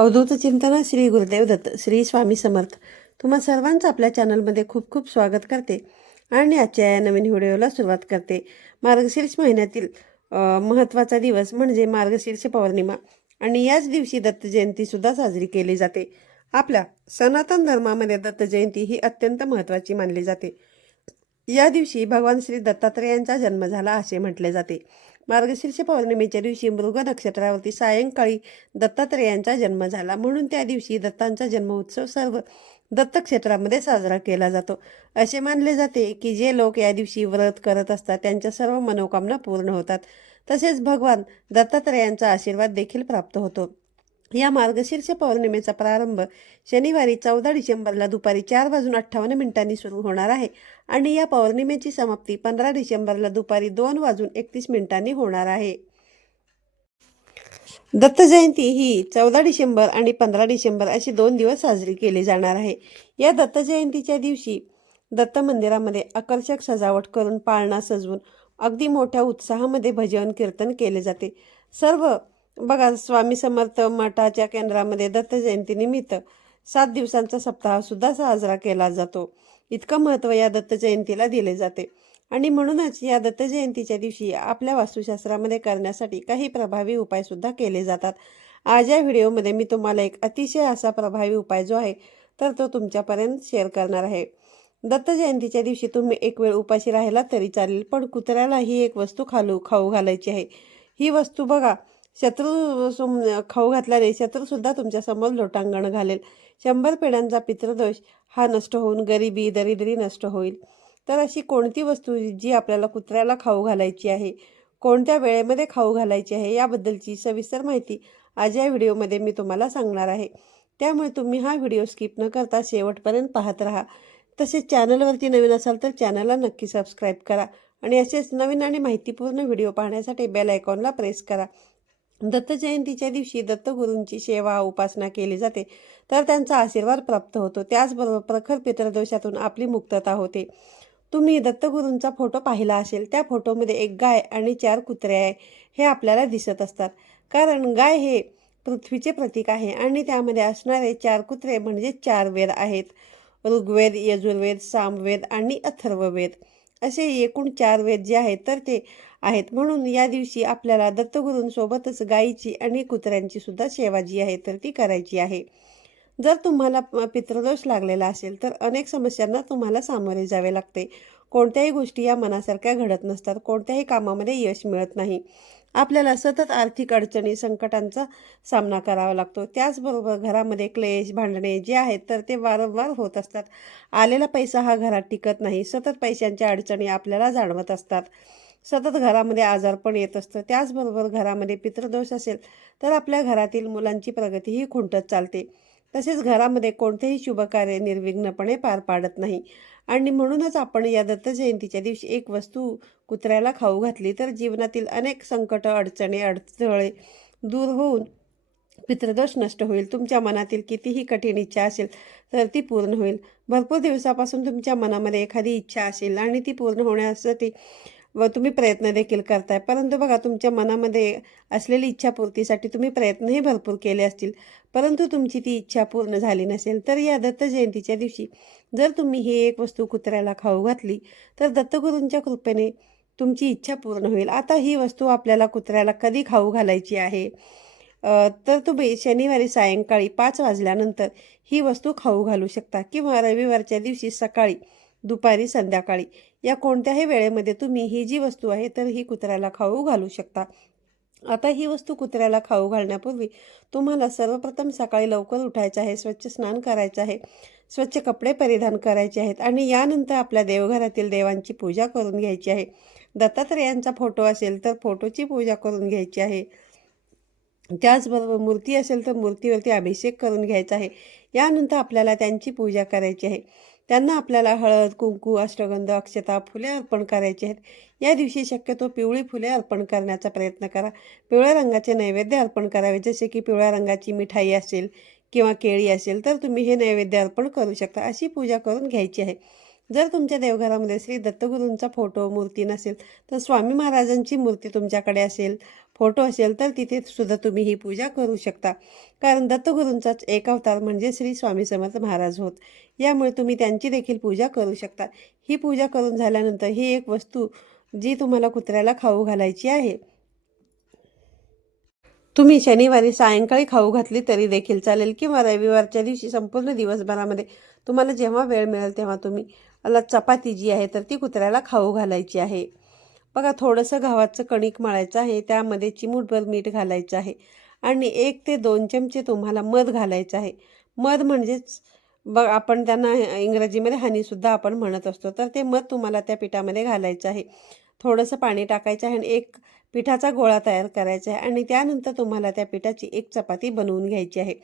अवधूत चिंतन श्री गुरुदेव दत्त श्री स्वामी समर्थ. तुम्हा सर्वांचं आपल्या चॅनलमध्ये खूप खूप स्वागत करते आणि आजच्या या नवीन व्हिडिओला सुरुवात करते. मार्गशीर्ष महिन्यातील महत्त्वाचा दिवस म्हणजे मार्गशीर्ष पौर्णिमा आणि याच दिवशी दत्त जयंतीसुद्धा साजरी केली जाते. आपल्या सनातन धर्मामध्ये दत्त जयंती ही अत्यंत महत्त्वाची मानली जाते. या दिवशी भगवान श्री दत्तात्रेयांचा जन्म झाला असे म्हटले जाते. मार्गशीर्ष पौर्णिमेच्या दिवशी मृग नक्षत्रावरती सायंकाळी दत्तात्रेयांचा जन्म झाला. म्हणून त्या दिवशी दत्तांचा जन्म उत्सव सर्व दत्तक्षेत्रामध्ये साजरा केला जातो. असे मानले जाते की जे लोक या दिवशी व्रत करत असतात त्यांच्या सर्व मनोकामना पूर्ण होतात. तसेच भगवान दत्तात्रेयांचा आशीर्वाद देखील प्राप्त होतो. या मार्गशीर्ष पौर्णिमेचा प्रारंभ शनिवारी चौदा डिसेंबरला दुपारी चार वाजून अठ्ठावन्न मिनिटांनी सुरू होणार आहे आणि या पौर्णिमेची समाप्ती पंधरा डिसेंबरला दुपारी दोन वाजून एकतीस मिनिटांनी होणार आहे. दत्त जयंती ही चौदा डिसेंबर आणि पंधरा डिसेंबर अशी दोन दिवस साजरी केली जाणार आहे. या दत्त जयंतीच्या दिवशी दत्त मंदिरामध्ये आकर्षक सजावट करून पाळणा सजवून अगदी मोठ्या उत्साहामध्ये भजन कीर्तन केले जाते. सर्व बघा स्वामी समर्थ मठाच्या केंद्रामध्ये दत्त जयंतीनिमित्त सात दिवसांचा सप्ताहसुद्धा साजरा केला जातो. इतकं महत्त्व या दत्त जयंतीला दिले जाते. आणि म्हणूनच या दत्त जयंतीच्या दिवशी आपल्या वास्तुशास्त्रामध्ये करण्यासाठी काही प्रभावी उपायसुद्धा केले जातात. आज या व्हिडिओमध्ये मी तुम्हाला एक अतिशय असा प्रभावी उपाय जो आहे तर तो तुमच्यापर्यंत शेअर करणार आहे. दत्त जयंतीच्या दिवशी तुम्ही एक वेळ उपाशी राहिला तरी चालेल पण कुत्र्याला ही एक वस्तू खालू खाऊ घालायची आहे. ही वस्तू बघा शत्रू सुम खाऊ घातल्याने शत्रूसुद्धा तुमच्यासमोर लोटांगण घालेल. शंभर पिढ्यांचा पितृदोष हा नष्ट होऊन गरिबी दरिद्री नष्ट होईल. तर अशी कोणती वस्तू जी आपल्याला कुत्र्याला खाऊ घालायची आहे? कोणत्या वेळेमध्ये खाऊ घालायची आहे? याबद्दलची सविस्तर माहिती आज या व्हिडिओमध्ये मी तुम्हाला सांगणार आहे. त्यामुळे तुम्ही हा व्हिडिओ स्किप न करता शेवटपर्यंत पाहत राहा. तसेच चॅनलवरती नवीन असाल तर चॅनलला नक्की सबस्क्राईब करा आणि असेच नवीन आणि माहितीपूर्ण व्हिडिओ पाहण्यासाठी बेल आयकॉनला प्रेस करा. दत्त जयंतीच्या दिवशी दत्तगुरूंची सेवा उपासना केली जाते. तर त्यांचा आशीर्वाद प्राप्त होतो. त्याचबरोबर प्रखर पितृदोषातून आपली मुक्तता होते. तुम्ही दत्तगुरूंचा फोटो पाहिला असेल त्या फोटोमध्ये एक गाय आणि चार कुत्रे आहे हे आपल्याला दिसत असतात. कारण गाय हे पृथ्वीचे प्रतीक आहे आणि त्यामध्ये असणारे चार कुत्रे म्हणजे चार वेद आहेत. ऋग्वेद यजुर्वेद सामवेद आणि अथर्ववेद. असे एकूण चार वेद जे आहेत तर ते आहेत. म्हणून या दिवशी आपल्याला दत्तगुरूंसोबतच गायीची आणि कुत्र्यांची सुद्धा सेवा जी आहे तर ती करायची आहे. जर तुम्हाला पितृदोष लागलेला असेल तर अनेक समस्यांना तुम्हाला सामोरे जावे लागते. कोणत्याही गोष्टी या मनासारख्या घडत नसतात. कोणत्याही कामामध्ये यश मिळत नाही. आपल्याला सतत आर्थिक अडचणी संकटांचा सामना करावा लागतो. त्याचबरोबर घरामध्ये क्लेश भांडणे जे आहेत तर ते वारंवार होत असतात. आलेला पैसा हा घरात टिकत नाही. सतत पैशांच्या अडचणी आपल्याला जाणवत असतात. सतत घरामध्ये आजारपण येत असतं त्याचबरोबर घरामध्ये पितृदोष असेल तर आपल्या घरातील मुलांची प्रगतीही खुंटत चालते. तसेच घरामध्ये कोणतेही शुभकार्य निर्विघ्नपणे पार पाडत नाही. आणि म्हणूनच आपण या दत्त जयंतीच्या दिवशी एक वस्तू कुत्र्याला खाऊ घातली तर जीवनातील अनेक संकट अडचणी अडथळे दूर होऊन पितृदोष नष्ट होईल. तुमच्या मनातील कितीही कठीण इच्छा असेल तर ती पूर्ण होईल. भरपूर दिवसापासून तुमच्या मनामध्ये एखादी इच्छा असेल आणि ती पूर्ण होण्यासाठी व तुम्ही प्रयत्न देखील करताय. परंतु बघा तुमच्या मनामध्ये असलेली इच्छापूर्तीसाठी तुम्ही प्रयत्नही भरपूर केले असतील. परंतु तुमची ती इच्छा पूर्ण झाली नसेल तर या दत्त जयंतीच्या दिवशी जर तुम्ही ही एक वस्तू कुत्र्याला खाऊ घातली तर दत्तगुरूंच्या कृपेने तुमची इच्छा पूर्ण होईल. आता ही वस्तू आपल्याला कुत्र्याला कधी खाऊ घालायची आहे? तर तुम्ही शनिवारी सायंकाळी पाच वाजल्यानंतर ही वस्तू खाऊ घालू शकता किंवा रविवारच्या दिवशी सकाळी दुपारी संध्याकाळी. या कोणत्याही वेळेमध्ये तुम्ही ही जी वस्तू आहे तर ही कुत्र्याला खाऊ घालू शकता. आता ही वस्तू कुत्र्याला खाऊ घालण्यापूर्वी तुम्हाला सर्वप्रथम सकाळी लवकर उठायचं आहे स्वच्छ स्नान करायचं आहे स्वच्छ कपडे परिधान करायचे आहेत आणि यानंतर आपल्या देवघरातील देवांची पूजा करून घ्यायची आहे. दत्तात्रेयांचा फोटो असेल तर फोटोची पूजा करून घ्यायची आहे. त्याचबरोबर मूर्ती असेल तर मूर्तीवरती अभिषेक करून घ्यायचा आहे. यानंतर आपल्याला त्यांची पूजा करायची आहे. त्यांना आपल्याला हळद कुंकू अष्टगंध अक्षता फुले अर्पण करायची आहेत. या दिवशी शक्यतो पिवळी फुले अर्पण करण्याचा प्रयत्न करा. पिवळ्या रंगाचे नैवेद्य अर्पण करावे. जसे की पिवळ्या रंगाची मिठाई असेल किंवा केळी असेल तर तुम्ही हे नैवेद्य अर्पण करू शकता. अशी पूजा करून घ्यायची आहे. जर तुमच्या देवघरामध्ये श्री दत्तगुरूंचा फोटो मूर्ती नसेल तर स्वामी महाराजांची मूर्ती तुमच्याकडे असेल फोटो असेल तर तिथे सुद्धा तुम्ही ही पूजा करू शकता. कारण दत्तगुरूंचाच एक अवतार म्हणजे श्री स्वामी समर्थ महाराज होत. यामुळे तुम्ही त्यांची देखील पूजा करू शकता. ही पूजा करून झाल्यानंतर ही एक वस्तू जी तुम्हाला कुत्र्याला खाऊ घालायची आहे. तुम्ही शनिवारी सायंकाळी खाऊ घातली तरी देखील चालेल किंवा रविवारच्या दिवशी संपूर्ण दिवसभरामध्ये तुम्हाला जेव्हा वेळ मिळेल तेव्हा तुम्ही ला चपाती जी आहे तर ती कुत्र्याला खाऊ घालायची आहे. बघा थोडंसं गव्हाचं कणिक मळायचं आहे त्यामध्ये चिमूटभर मीठ घालायचं आहे आणि एक ते दोन चमचे तुम्हाला मध घालायचं आहे. मध म्हणजेच बघ आपण त्यांना इंग्रजीमध्ये हनीसुद्धा आपण म्हणत असतो तर ते मध तुम्हाला त्या पिठामध्ये घालायचं आहे. थोडंसं पाणी टाकायचं आहे आणि एक पिठाचा गोळा तयार करायचा आहे आणि त्यानंतर तुम्हाला त्या पिठाची एक चपाती बनवून घ्यायची आहे.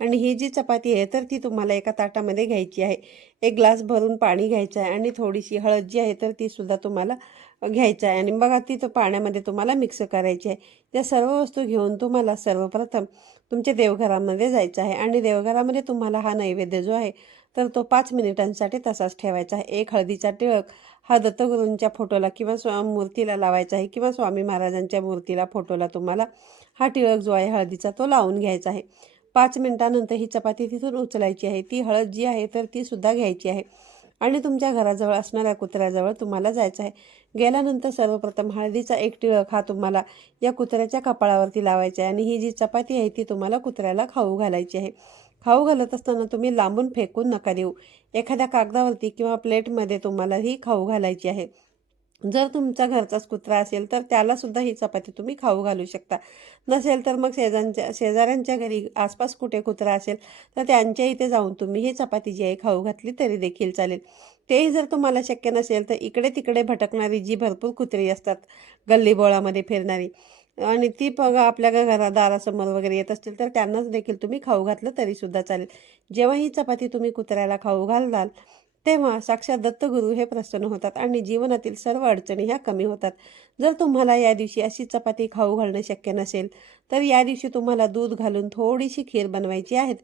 आणि ही जी चपाती आहे तर ती तुम्हाला एका ताटामध्ये घ्यायची आहे. एक ग्लास भरून पाणी घ्यायचं आहे आणि थोडीशी हळद जी आहे तर ती सुद्धा तुम्हाला घ्यायचं आहे. आणि बघा ती तो पाण्यामध्ये तुम्हाला मिक्स करायची आहे. या सर्व वस्तू घेऊन तुम्हाला सर्वप्रथम तुमच्या देवघरामध्ये जायचं आहे. आणि देवघरामध्ये तुम्हाला हा नैवेद्य जो आहे तर तो पाच मिनिटांसाठी तसाच ठेवायचा आहे. एक हळदीचा टिळक हा दत्तगुरूंच्या फोटोला किंवा स्वा मूर्तीला लावायचा आहे किंवा स्वामी महाराजांच्या मूर्तीला फोटोला तुम्हाला हा टिळक जो आहे हळदीचा तो लावून घ्यायचा आहे. पाच मिनटानंतर ही चपाती तिथून उचलायची आहे. ती हळद जी आहे तर ती सुद्धा घ्यायची आहे. आणि तुमच्या घराजवळ असणाऱ्या कुत्र्याजवळ तुम्हाला जायचं आहे. गेल्यानंतर सर्वप्रथम हळदीचा एक टिळक हा तुम्हाला या कुत्र्याच्या कपाळावरती लावायचा आहे. आणि ही जी चपाती आहे ती तुम्हाला कुत्र्याला खाऊ घालायची आहे. खाऊ घालत असताना तुम्ही लांबून फेकून नका देऊ. एखाद्या कागदावरती किंवा प्लेटमध्ये तुम्हाला ही खाऊ घालायची आहे. जर तुमचा घरचाच कुत्रा असेल तर त्यालासुद्धा ही चपाती तुम्ही खाऊ घालू शकता. नसेल तर मग शेजांच्या शेजाऱ्यांच्या घरी आसपास कुठे कुत्रा असेल तर त्यांच्या इथे जाऊन तुम्ही ही चपाती जी आहे खाऊ घातली तरी देखील चालेल. तेही जर तुम्हाला शक्य नसेल तर इकडे तिकडे भटकणारी जी भरपूर कुत्री असतात गल्लीबोळामध्ये फिरणारी आणि ती बघा आपल्या घरा दारासमोर वगैरे येत असतील तर त्यांनाच देखील तुम्ही खाऊ घातलं तरीसुद्धा चालेल. जेव्हा ही चपाती तुम्ही कुत्र्याला खाऊ घालाल तेव्हा साक्षात दत्तगुरू हे प्रसन्न होतात आणि जीवनातील सर्व अडचणी ह्या कमी होतात. जर तुम्हाला या दिवशी अशी चपाती खाऊ घालणं शक्य नसेल तर या दिवशी तुम्हाला दूध घालून थोडीशी खीर बनवायची आहेत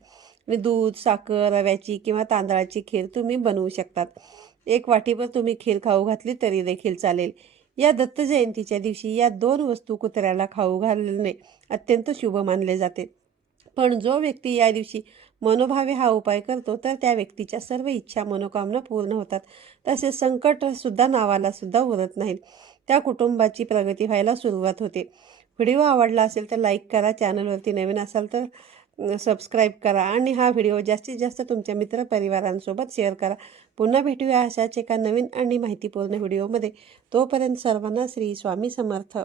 आणि दूध साखर रव्याची किंवा तांदळाची खीर तुम्ही बनवू शकतात. एक वाटीभर तुम्ही खीर खाऊ घातली तरी देखील चालेल. या दत्त जयंतीच्या दिवशी या दोन वस्तू कुत्र्याला खाऊ घालणे अत्यंत शुभ मानले जाते. पण जो व्यक्ती या दिवशी मनोभावे हा उपाय करतो तर त्या व्यक्तीच्या सर्व इच्छा मनोकामना पूर्ण होतात. तसेच संकटसुद्धा नावाला सुद्धा उरत नाहीत. त्या कुटुंबाची प्रगती व्हायला सुरुवात होते. व्हिडिओ आवडला असेल तर लाईक करा चॅनलवरती नवीन असाल तर सबस्क्राईब करा आणि हा व्हिडिओ जास्तीत जास्त तुमच्या मित्रपरिवारांसोबत शेअर करा. पुन्हा भेटूया अशाच एका नवीन आणि माहितीपूर्ण व्हिडिओमध्ये. तोपर्यंत सर्वांना श्री स्वामी समर्थ.